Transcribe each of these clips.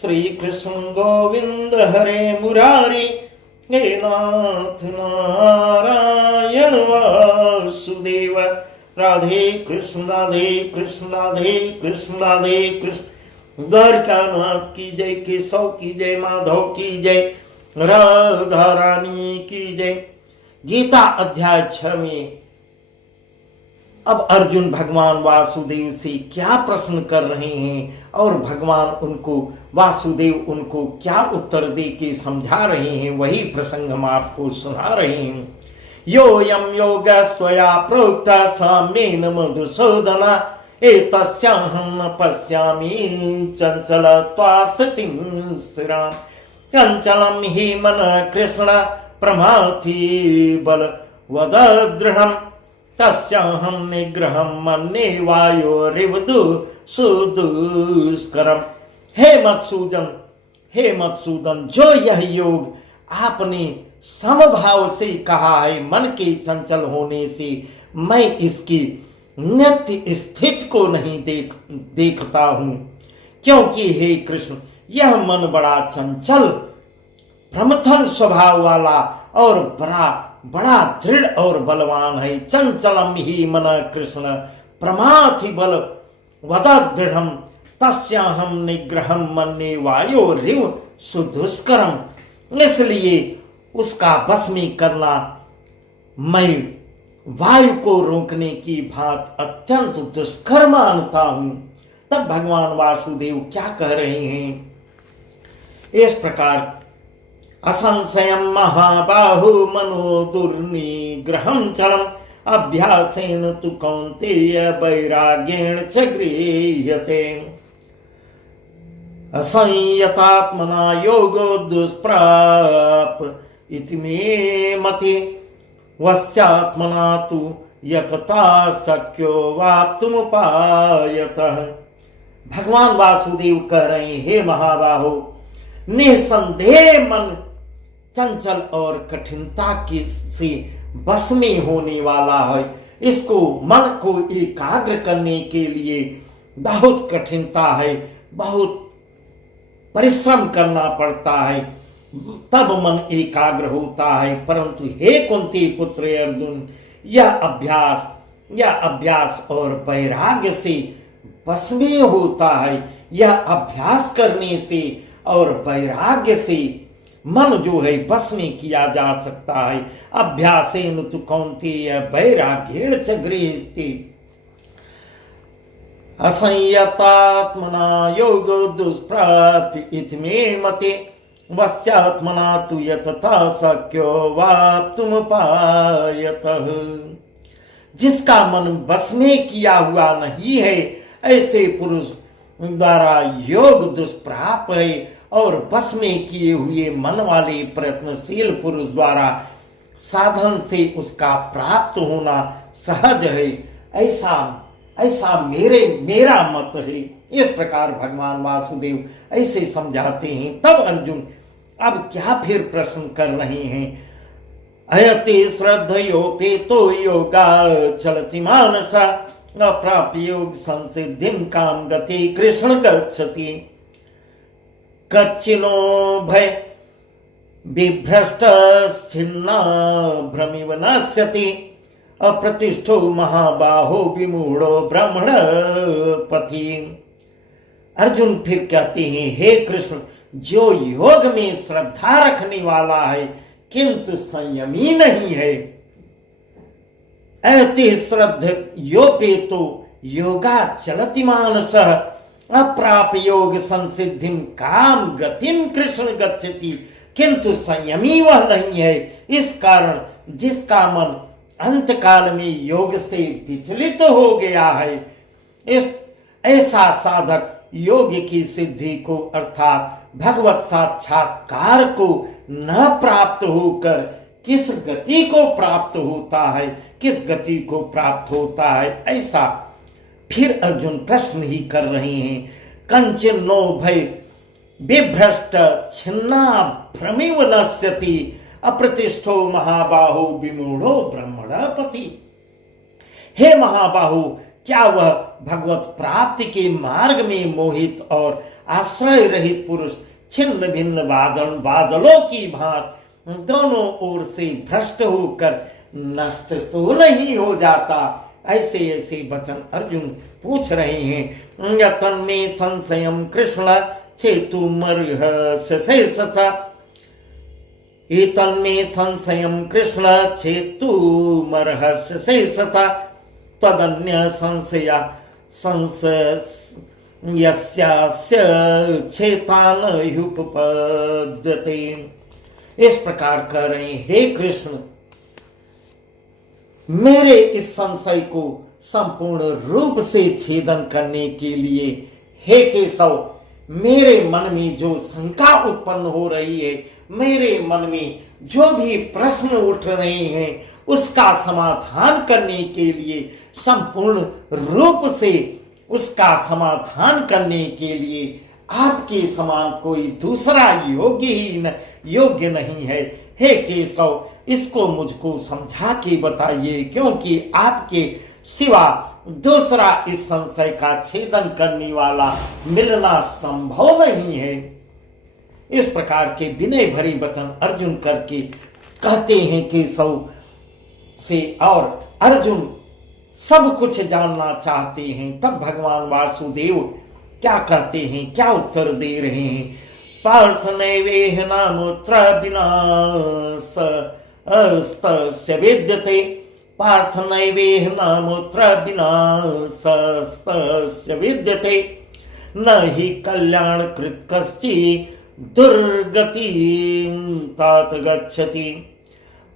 श्री कृष्ण गोविंद हरे मुरारी, हे नाथ नारायण वासुदेव। राधे कृष्ण राधे कृष्ण राधे कृष्ण राधे कृष्ण। द्वारका नाथ की जय, केशव की जय, माधव की जय, राधा रानी की जय। गीता अध्याय 6 में अब अर्जुन भगवान वासुदेव से क्या प्रश्न कर रहे हैं और भगवान उनको, वासुदेव उनको क्या उत्तर दे के समझा रहे हैं, वही प्रसंग हम आपको सुना रहे हैं। योऽयं योगः त्वया प्रोक्तः साम्येन मधुसूदन, एतस्याहं न पश्यामि चञ्चलत्वास्थितिं स्थिराम्। चञ्चलं हि मनः कृष्ण प्रमाथि बलवददृढम्, तस्याहं निग्रहं मन्ये वायोरिव सुदुष्करम्। हे मधुसूदन, जो यह योग आपने समभाव से कहा है, मन के चंचल होने से मैं इसकी नित्य स्थिति को नहीं देखता हूं, क्योंकि हे कृष्ण, यह मन बड़ा चंचल प्रमथन स्वभाव वाला और बड़ा दृढ़ और बलवान है। चंचलम ही मन कृष्ण प्रमाथि बल वददृढ़म, तस्याहं निग्रहं मन्ये वायोरिव सुदुष्करम। इसलिए उसका बस में करना मैं वायु को रोकने की भांति अत्यंत दुष्कर मानता हूं। तब भगवान वासुदेव क्या कह रहे हैं इस प्रकार, असंशयं महाबाहु मनो दुर्निग्रहं चलम्, अभ्यासेन तु कौन्तेय वैराग्येण च गृह्यते। असंयतात्मना योगो दुष्प्राप इति मे मति, वस्यात्मना तु यतता शक्यो वाप्तुमुपायतः। भगवान वासुदेव कह रहे हैं, हे महाबाहो, निसंदेह मन चंचल और कठिनता के से बस में होने वाला है। इसको मन को एकाग्र करने के लिए बहुत कठिनता है, बहुत परिश्रम करना पड़ता है, तब मन एकाग्र होता है। परंतु हे कुंती पुत्र अर्जुन, यह अभ्यास और वैराग्य से बस में होता है। यह अभ्यास करने से और वैराग्य से मन जो है बस में किया जा सकता है। अभ्यासेन तु कौन्तेय वैराग्येण च गृह्यते। असंयतात्मना योगो दुष्प्राप इति मे मते, वस्यात्मना तु यतता शक्यो वाप्तुमुपायतः। जिसका मन बस में किया हुआ नहीं है, ऐसे पुरुष द्वारा योग दुष्प्राप है, और बस में किए हुए मन वाले प्रयत्नशील पुरुष द्वारा साधन से उसका प्राप्त होना सहज है। ऐसा मेरा मत है। इस प्रकार भगवान वासुदेव ऐसे समझाते हैं। तब अर्जुन अब क्या फिर प्रश्न कर रहे हैं, अयते श्रद्धयोपेतो योगा चलति मानसा, अप्राप्य योग संसिद्धिं काम गति कृष्ण गच्छति। कच्चिनो भय बिभ्रष्ट छिन्ना भ्रमिव नश्यति, अप्रतिष्ठो महाबाहो विमूढ़ो ब्रह्मण पथि। अर्जुन फिर कहते हैं, हे कृष्ण, जो योग में श्रद्धा रखने वाला है किंतु संयमी नहीं है, अति श्रद्ध योपेतो योगा चलति मानसः, अप्राप योग संसिद्धिम काम गतिम कृष्ण गच्छति। किंतु संयमी वह नहीं है। इस कारण जिसका मन अंतकाल में योग से विचलित हो गया है, इस ऐसा साधक योग की सिद्धि को अर्थात भगवत साक्षात्कार को न प्राप्त होकर किस गति को प्राप्त होता है, किस गति को प्राप्त होता है, ऐसा फिर अर्जुन प्रश्न ही कर रहे हैं। कंचनो भय बिभ्रष्ट छिन्ना भ्रमिव नश्यति, अप्रतिष्ठो महाबाहो विमूढ़ो ब्रह्मण पति। हे महाबाहु, क्या वह भगवत प्राप्ति के मार्ग में मोहित और आश्रय रहित पुरुष छिन्न भिन्न बादलों की भांति दोनों ओर से भ्रष्ट होकर नष्ट तो नहीं हो जाता? ऐसे ऐसे वचन अर्जुन पूछ रहे हैं। तन्मे संशयम कृष्ण छेतुमर्हस्य एतन्मे संशयं कृष्ण छेतुमर्हस्य शेषतः तदन्य संशया संशयस्यास्य छेतान ह्युपपद्यते। इस प्रकार कह रहे हैं, हे कृष्ण, मेरे इस संशय को संपूर्ण रूप से छेदन करने के लिए हे केशव, मेरे मन में जो शंका उत्पन्न हो रही है, मेरे मन में जो भी प्रश्न उठ रहे हैं, उसका समाधान करने के लिए संपूर्ण रूप से उसका समाधान करने के लिए आपके समान कोई दूसरा योग्य नहीं है। हे केशव, इसको मुझको समझा के बताइए, क्योंकि आपके सिवा दूसरा इस संशय का छेदन करने वाला मिलना संभव नहीं है। इस प्रकार के विनय भरी वचन अर्जुन करके कहते हैं केशव से, और अर्जुन सब कुछ जानना चाहते हैं। तब भगवान वासुदेव क्या कहते हैं, क्या उत्तर दे रहे हैं? पार्थ नैवेह नामुत्र विनाशस्तस्य विद्यते, पार्थ नैवेह नामुत्र विनाशस्तस्य विद्यते, न हि कल्याणकृत् कश्चित् दुर्गतिं तात गच्छति,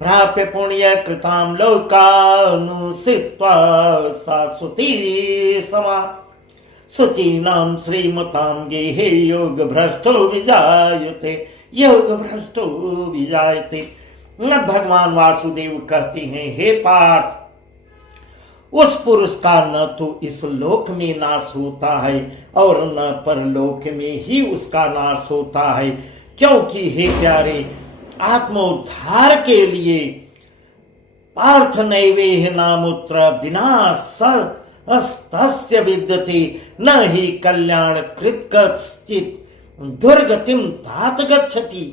प्राप्य पुण्य कृतां लोकानुसित्वा शाश्वती समा, शुचीनां श्रीमतां गेहे योग भ्रष्टो विजायते, योग भ्रष्टो विजायते। भगवान वासुदेव कहते हैं, हे पार्थ, उस पुरुष का न तो इस लोक में नाश होता है और न परलोक में ही उसका नाश होता है, क्योंकि हे प्यारे, आत्मोद्धार के लिए पार्थ नैवेह नामुत्र विनाशस्तस्य विद्यते, न हि कल्याणकृत् कश्चित् दुर्गतिं तात गच्छति।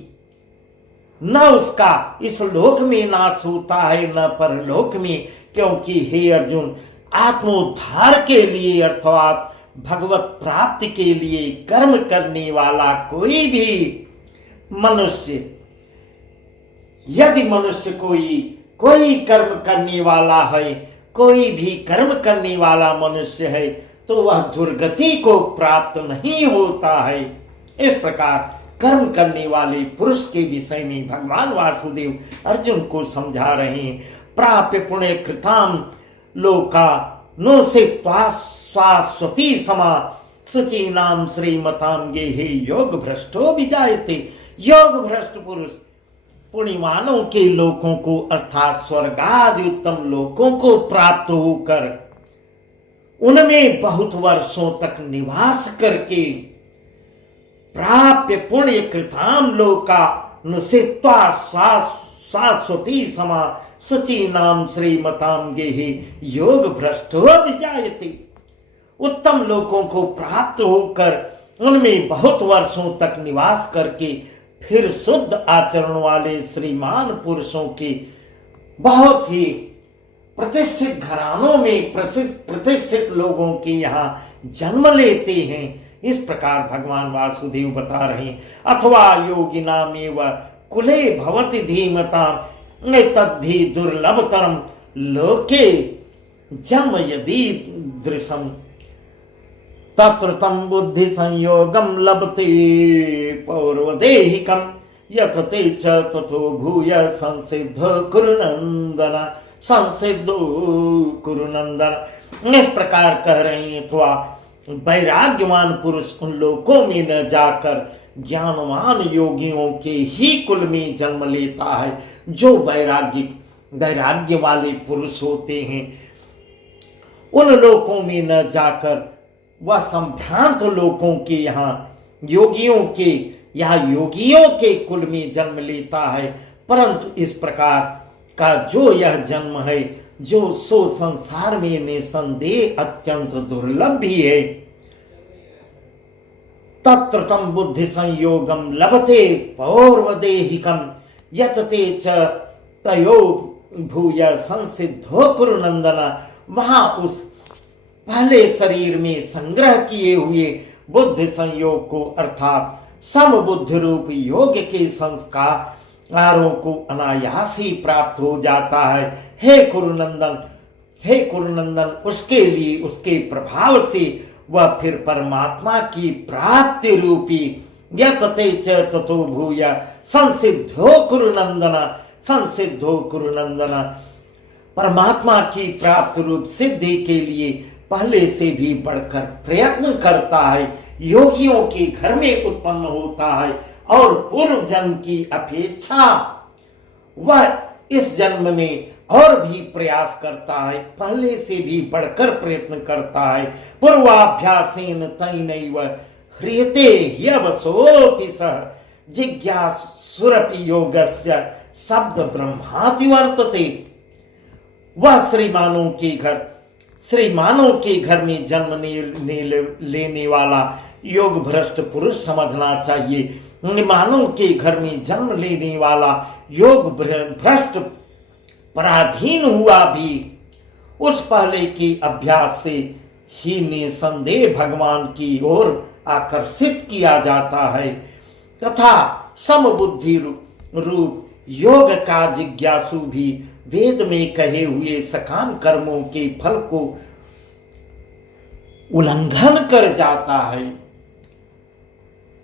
न उसका इस लोक में नाश होता है न परलोक में, क्योंकि हे अर्जुन, आत्मोद्धार के लिए अर्थात भगवत प्राप्ति के लिए कर्म करने वाला कोई भी मनुष्य, यदि मनुष्य कोई कर्म करने वाला है, कोई भी कर्म करने वाला मनुष्य है, तो वह दुर्गति को प्राप्त नहीं होता है। इस प्रकार कर्म करने वाले पुरुष के विषय में भगवान वासुदेव अर्जुन को समझा रहे हैं। प्राप्य पुण्य कृताम लोका नो से शाश्वती समा, शुचीनाम श्रीमताम गेहे योग भ्रष्टो विजायते। योग भ्रष्ट पुरुष पुण्यवानों के लोकों को अर्थात स्वर्ग आदि उत्तम लोकों को प्राप्त होकर उनमें बहुत वर्षों तक निवास करके प्राप्य पुण्य कृताम लोका नुसित्वा शाश्वती समा, शुचीनाम श्रीमताम गेहे योग भ्रष्टो विजायते। उत्तम लोकों को प्राप्त होकर उनमें बहुत वर्षों तक निवास करके फिर शुद्ध आचरण वाले श्रीमान पुरुषों के बहुत ही प्रतिष्ठित घरानों में प्रतिष्ठित लोगों के यहाँ जन्म लेते हैं। इस प्रकार भगवान वासुदेव बता रहे हैं। अथवा योगिनामेव कुले भवति धीमता तद्धि दुर्लभतरम लोके जन्म यदि दृशम, तत्र तम बुद्धि संयोगम लभते पौर्वदेहिकम, यत ते च ततो भूय संसिद्धो कुरुनंदन, संसिद्धो कुरुनंदन। इस प्रकार कह रहे हैं, अथवा वैराग्यवान पुरुष उन लोकों में न जाकर ज्ञानवान योगियों के ही कुल में जन्म लेता है। जो वैराग्य वाले पुरुष होते हैं, उन लोकों में न जाकर वह संभ्रांत लोकों के यहाँ योगियों के कुल में जन्म लेता है। परंतु इस प्रकार का जो यह जन्म है जो सो संसार में निसंदेह अत्यंत दुर्लभ भी है। तत्र तम बुद्धि संयोगम लभते पौर्वदेहिकम यतते च तयो भूय संसिद्धो कुरुनंदन। वहां उस पहले शरीर में संग्रह किए हुए बुद्धि संयोग को अर्थात समबुद्धि रूप योग के संस्कारों को अनायास ही प्राप्त हो जाता है। हे कुरुनंदन, उसके लिए उसके प्रभाव से वह फिर परमात्मा की प्राप्ति रूपी यतते च ततो भूय संसिद्धो कुरुनंदन, परमात्मा की प्राप्त रूप सिद्धि के लिए पहले से भी बढ़कर प्रयत्न करता है। योगियों के घर में उत्पन्न होता है और पूर्व जन्म की अपेक्षा वह इस जन्म में और भी प्रयास करता है, पहले से भी बढ़कर प्रयत्न करता है। पूर्वाभ्यासेन तैनैव ह्रियते ह्यवसोऽपि सः जिज्ञासुरपि योगस्य शब्द ब्रह्माति वर्तते। वह श्रीमानों के घर में जन्म लेने वाला योग भ्रष्ट पुरुष समझना चाहिए। निमानों के घर में जन्म लेने वाला योग भ्रष्ट पराधीन हुआ भी उस पहले के अभ्यास से ही निसंदेह भगवान की ओर आकर्षित किया जाता है तथा समबुद्धि रूप योग का जिज्ञासु भी वेद में कहे हुए सकाम कर्मों के फल को उल्लंघन कर जाता है।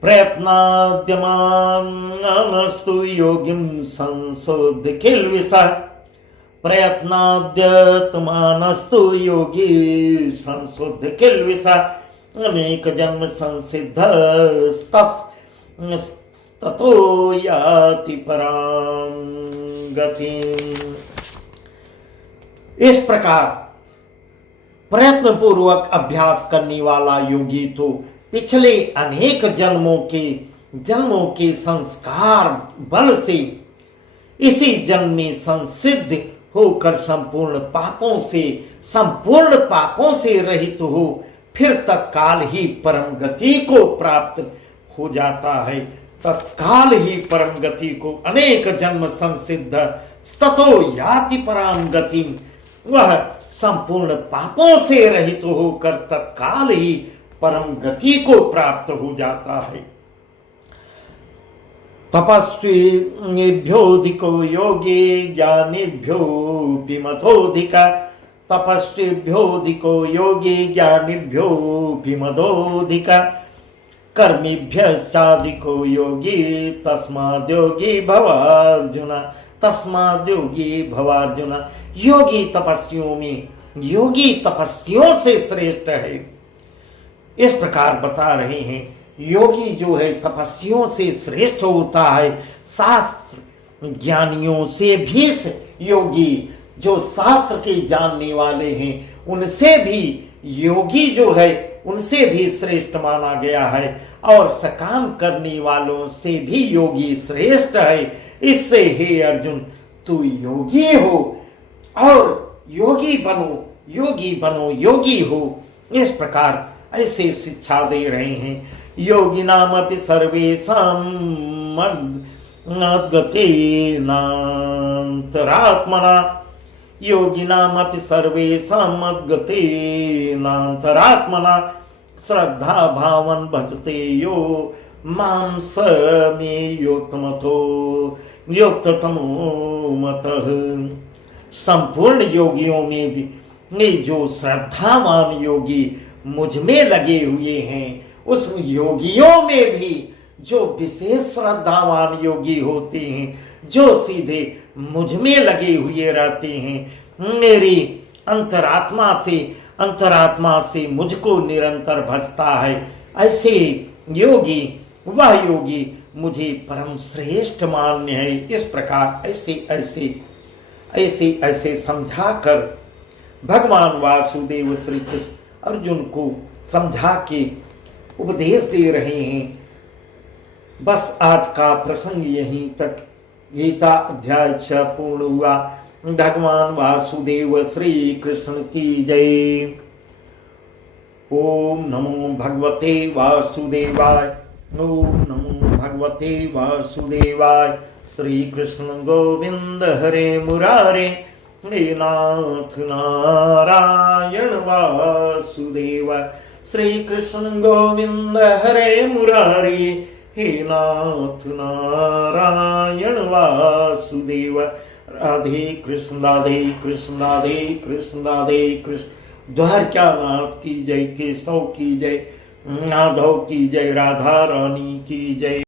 प्रयत्नाद्यमानस्तु योगिं संशोध्य किल्विषः, प्रयत्नाद्यतमानस्तु योगी संशोध्य किल्विषः, अनेक जन्म संसिद्ध ततो याति परां गतिम्। इस प्रकार प्रयत्न पूर्वक अभ्यास करने वाला योगी तो पिछले अनेक जन्मों के संस्कार बल से इसी जन्म में संसिद्ध होकर संपूर्ण पापों से रहित हो फिर तत्काल ही परम गति को प्राप्त हो जाता है। तत्काल ही परम गति को अनेक जन्म संसिद्ध ततो याति परां गतिम्, वह संपूर्ण पापों से रहित होकर तत्काल ही परम गति को प्राप्त हो जाता है। तपस्विभ्योऽधिको योगी ज्ञानिभ्योऽपि मतोऽधिकः, तपस्विभ्योऽधिको योगी ज्ञानिभ्योऽपि मतोऽधिकः, कर्मिभ्यश्चाधिको योगी तस्माद्योगी भवार्जुन। योगी तपस्वियों से श्रेष्ठ है। इस प्रकार बता रहे हैं योगी जो है तपस्वियों से श्रेष्ठ होता है। शास्त्र ज्ञानियों से भी योगी जो शास्त्र के जानने वाले हैं उनसे भी योगी जो है उनसे भी श्रेष्ठ माना गया है और सकाम करने वालों से भी योगी श्रेष्ठ है। इससे हे अर्जुन तू योगी हो और योगी हो। इस प्रकार ऐसे शिक्षा दे रहे हैं। योगिनामपि सर्वेषां मद्गतेनान्तरात्मना, योगिनामपि सर्वेषां मद्गतेनान्तरात्मना, श्रद्धा भावन् भजते यो मां स मे योक्ततमो मतः। संपूर्ण योगियों में भी जो श्रद्धावान योगी मुझ में लगे हुए हैं उस योगियों में भी जो विशेष श्रद्धावान योगी होते हैं जो सीधे मुझ में लगे हुए रहते हैं, मेरी अंतरात्मा से मुझको निरंतर भजता है, ऐसे योगी वह योगी मुझे परम श्रेष्ठ मान्य है। इस प्रकार ऐसे समझाकर भगवान वासुदेव श्री कृष्ण अर्जुन को समझा के उपदेश दे रहे हैं। बस आज का प्रसंग यहीं तक। गीता अध्याय 6 पूर्ण हुआ। भगवान वासुदेव श्री कृष्ण की जय। ओम नमो भगवते वासुदेवाय। ओम नमो भगवते वासुदेवाय। श्री कृष्ण गोविंद हरे मुरारे, हे नाथ नारायण वासुदेव। श्री कृष्ण गोविंद हरे मुरारी, हे नाथ नारायण वासुदेव। राधे कृष्ण राधे कृष्ण राधे कृष्ण राधे कृष्ण। द्वारकानाथ की जय, केशव की जय, माधव की जय, राधा रानी की जय।